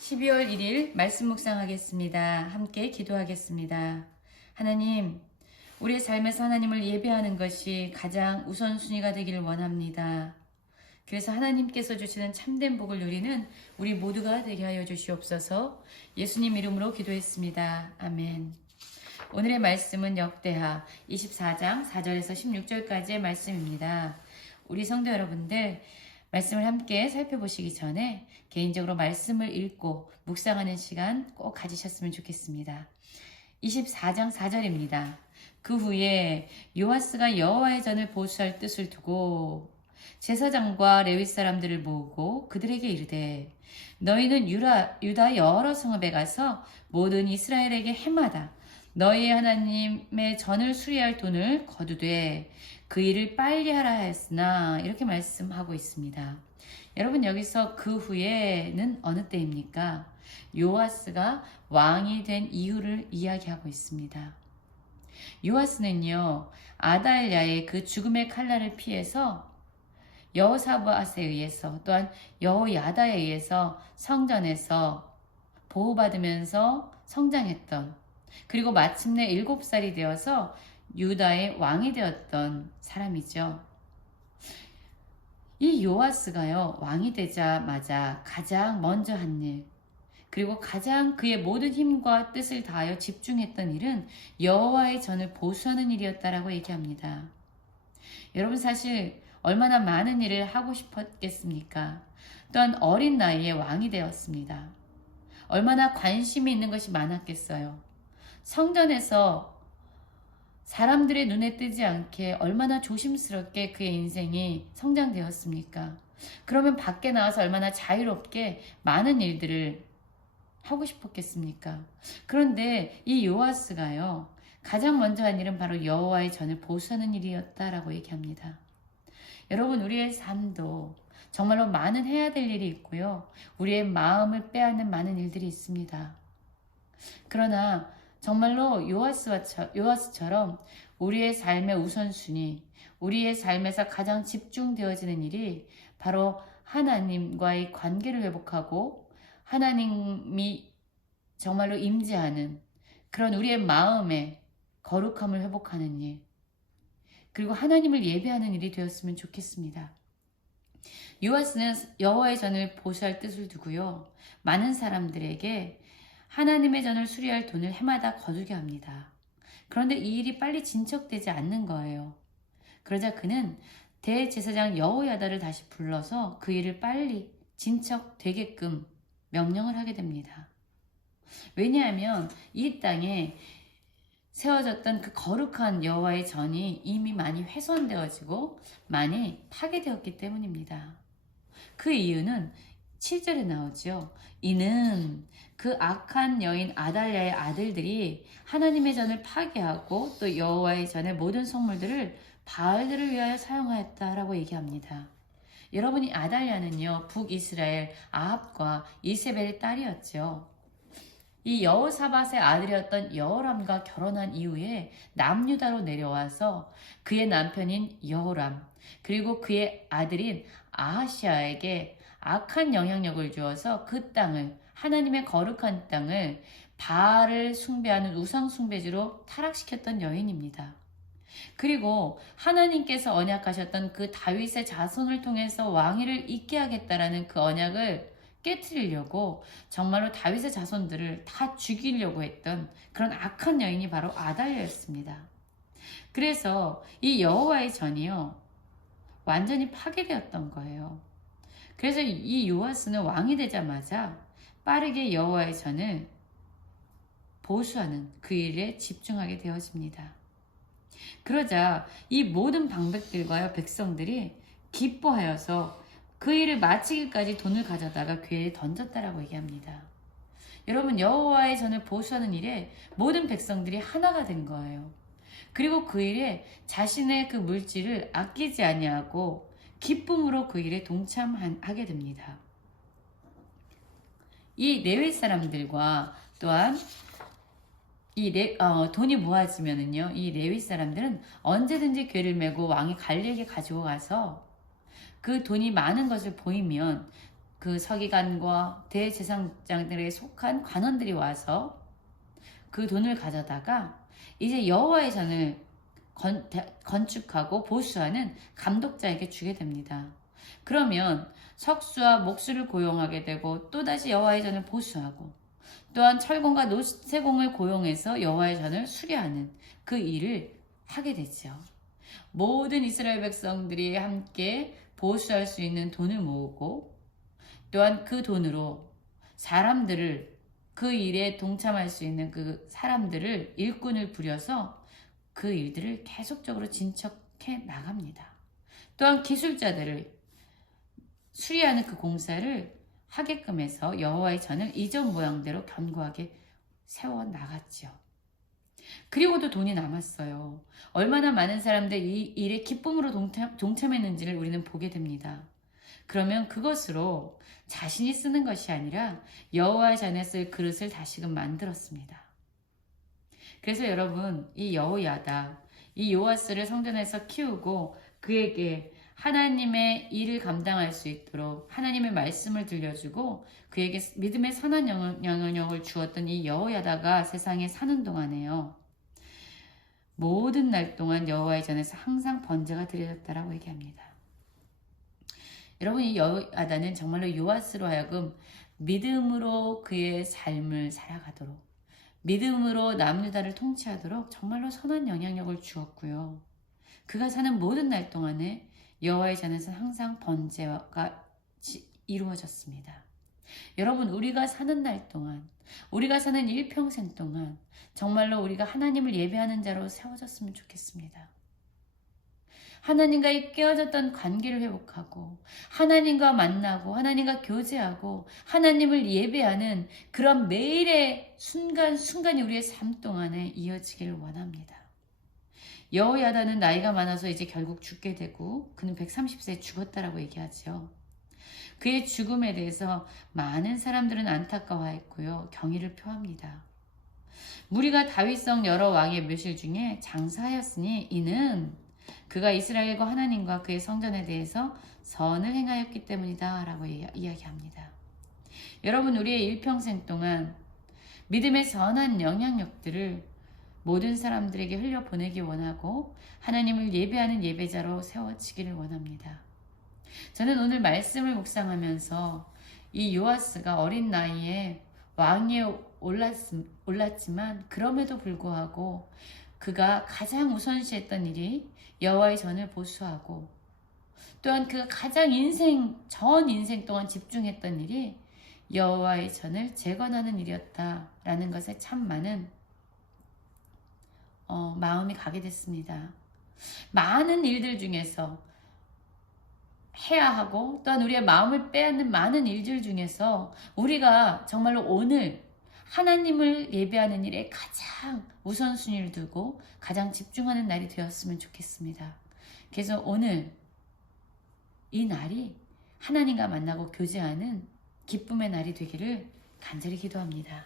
12월 1일 말씀 묵상하겠습니다. 함께 기도하겠습니다. 하나님, 우리의 삶에서 하나님을 예배하는 것이 가장 우선순위가 되기를 원합니다. 그래서 하나님께서 주시는 참된 복을 누리는 우리 모두가 되게 하여 주시옵소서. 예수님 이름으로 기도했습니다. 아멘. 오늘의 말씀은 역대하 24장 4절에서 16절까지의 말씀입니다. 우리 성도 여러분들, 말씀을 함께 살펴보시기 전에 개인적으로 말씀을 읽고 묵상하는 시간 꼭 가지셨으면 좋겠습니다. 24장 4절입니다. 그 후에 요아스가 여호와의 전을 보수할 뜻을 두고 제사장과 레위 사람들을 모으고 그들에게 이르되 너희는 유다 여러 성읍에 가서 모든 이스라엘에게 해마다 너희의 하나님의 전을 수리할 돈을 거두되 그 일을 빨리 하라 하였으나 이렇게 말씀하고 있습니다. 여러분, 여기서 그 후에는 어느 때입니까? 요아스가 왕이 된 이유를 이야기하고 있습니다. 요아스는요, 아달랴의 그 죽음의 칼날을 피해서 여호사밧에 의해서 또한 여호야다에 의해서 성전에서 보호받으면서 성장했던, 그리고 마침내 7살이 되어서 유다의 왕이 되었던 사람이죠. 이 요아스가요, 왕이 되자마자 가장 먼저 한 일, 그리고 가장 그의 모든 힘과 뜻을 다하여 집중했던 일은 여호와의 전을 보수하는 일이었다라고 얘기합니다. 여러분, 사실 얼마나 많은 일을 하고 싶었겠습니까? 또한 어린 나이에 왕이 되었습니다. 얼마나 관심이 있는 것이 많았겠어요. 성전에서 사람들의 눈에 띄지 않게 얼마나 조심스럽게 그의 인생이 성장되었습니까? 그러면 밖에 나와서 얼마나 자유롭게 많은 일들을 하고 싶었겠습니까? 그런데 이 요아스가요, 가장 먼저 한 일은 바로 여호와의 전을 보수하는 일이었다라고 얘기합니다. 여러분, 우리의 삶도 정말로 많은 해야 될 일이 있고요. 우리의 마음을 빼앗는 많은 일들이 있습니다. 그러나 정말로 요아스처럼 우리의 삶의 우선순위, 우리의 삶에서 가장 집중되어지는 일이 바로 하나님과의 관계를 회복하고 하나님이 정말로 임재하는 그런 우리의 마음의 거룩함을 회복하는 일, 그리고 하나님을 예배하는 일이 되었으면 좋겠습니다. 요아스는 여호와의 전을 보수할 뜻을 두고요, 많은 사람들에게 하나님의 전을 수리할 돈을 해마다 거두게 합니다. 그런데 이 일이 빨리 진척되지 않는 거예요. 그러자 그는 대제사장 여호야다를 다시 불러서 그 일을 빨리 진척되게끔 명령을 하게 됩니다. 왜냐하면 이 땅에 세워졌던 그 거룩한 여호와의 전이 이미 많이 훼손되어지고 많이 파괴되었기 때문입니다. 그 이유는 7절에 나오죠. 이는 그 악한 여인 아달랴의 아들들이 하나님의 전을 파괴하고 또 여호와의 전의 모든 성물들을 바알들을 위하여 사용하였다라고 얘기합니다. 여러분이 아달랴는요, 북이스라엘 아합과 이세벨의 딸이었죠. 이 여호사밧의 아들이었던 여호람과 결혼한 이후에 남유다로 내려와서 그의 남편인 여호람, 그리고 그의 아들인 아하시아에게 악한 영향력을 주어서 그 땅을, 하나님의 거룩한 땅을 바알을 숭배하는 우상 숭배지로 타락시켰던 여인입니다. 그리고 하나님께서 언약하셨던 그 다윗의 자손을 통해서 왕위를 잇게 하겠다라는 그 언약을 깨트리려고 정말로 다윗의 자손들을 다 죽이려고 했던 그런 악한 여인이 바로 아달랴였습니다. 그래서 이 여호와의 전이요, 완전히 파괴되었던 거예요. 그래서 이 요아스는 왕이 되자마자 빠르게 여호와의 전을 보수하는 그 일에 집중하게 되어집니다. 그러자 이 모든 방백들과 백성들이 기뻐하여서 그 일을 마치기까지 돈을 가져다가 궤에 던졌다라고 얘기합니다. 여러분, 여호와의 전을 보수하는 일에 모든 백성들이 하나가 된 거예요. 그리고 그 일에 자신의 그 물질을 아끼지 아니하고 기쁨으로 그 일에 동참하게 됩니다. 이 레위 사람들과 또한 돈이 모아지면은요, 이 레위 사람들은 언제든지 궤를 메고 왕이 갈릴리에 가지고 가서 그 돈이 많은 것을 보이면 그 서기관과 대제사장들에 속한 관원들이 와서 그 돈을 가져다가 이제 여호와의 전을 건축하고 보수하는 감독자에게 주게 됩니다. 그러면 석수와 목수를 고용하게 되고 또다시 여호와의 전을 보수하고 또한 철공과 노쇠공을 고용해서 여호와의 전을 수리하는 그 일을 하게 되죠. 모든 이스라엘 백성들이 함께 보수할 수 있는 돈을 모으고 또한 그 돈으로 사람들을 그 일에 동참할 수 있는 그 사람들을 일꾼을 부려서 그 일들을 계속적으로 진척해 나갑니다. 또한 기술자들을 수리하는 그 공사를 하게끔 해서 여호와의 전을 이전 모양대로 견고하게 세워 나갔죠. 그리고도 돈이 남았어요. 얼마나 많은 사람들이 이 일에 기쁨으로 동참했는지를 우리는 보게 됩니다. 그러면 그것으로 자신이 쓰는 것이 아니라 여호와의 전에 쓸 그릇을 다시금 만들었습니다. 그래서 여러분, 이 여호야다, 이 요아스를 성전에서 키우고 그에게 하나님의 일을 감당할 수 있도록 하나님의 말씀을 들려주고 그에게 믿음의 선한 영향력을 주었던 이 여호야다가 세상에 사는 동안에요, 모든 날 동안 여호와의 전에서 항상 번제가 드려졌다라고 얘기합니다. 여러분, 이 여호야다는 정말로 요아스로 하여금 믿음으로 그의 삶을 살아가도록, 믿음으로 남유다를 통치하도록 정말로 선한 영향력을 주었고요. 그가 사는 모든 날 동안에 여호와의 전에서 항상 번제가 이루어졌습니다. 여러분, 우리가 사는 날 동안, 우리가 사는 일평생 동안 정말로 우리가 하나님을 예배하는 자로 세워졌으면 좋겠습니다. 하나님과의 깨어졌던 관계를 회복하고 하나님과 만나고 하나님과 교제하고 하나님을 예배하는 그런 매일의 순간순간이 우리의 삶 동안에 이어지기를 원합니다. 여호야다는 나이가 많아서 이제 결국 죽게 되고 그는 130세에 죽었다라고 얘기하죠. 그의 죽음에 대해서 많은 사람들은 안타까워했고요, 경의를 표합니다. 무리가 다윗성 여러 왕의 묘실 중에 장사하였으니 이는 그가 이스라엘과 하나님과 그의 성전에 대해서 선을 행하였기 때문이다 라고 이야기합니다. 여러분, 우리의 일평생 동안 믿음의 선한 영향력들을 모든 사람들에게 흘려보내기 원하고 하나님을 예배하는 예배자로 세워지기를 원합니다. 저는 오늘 말씀을 묵상하면서 이 요아스가 어린 나이에 왕위에 올랐지만 그럼에도 불구하고 그가 가장 우선시했던 일이 여호와의 전을 보수하고 또한 그가 가장 전 인생 동안 집중했던 일이 여호와의 전을 재건하는 일이었다라는 것에 참 많은 마음이 가게 됐습니다. 많은 일들 중에서 해야 하고 또한 우리의 마음을 빼앗는 많은 일들 중에서 우리가 정말로 오늘 하나님을 예배하는 일에 가장 우선순위를 두고 가장 집중하는 날이 되었으면 좋겠습니다. 그래서 오늘 이 날이 하나님과 만나고 교제하는 기쁨의 날이 되기를 간절히 기도합니다.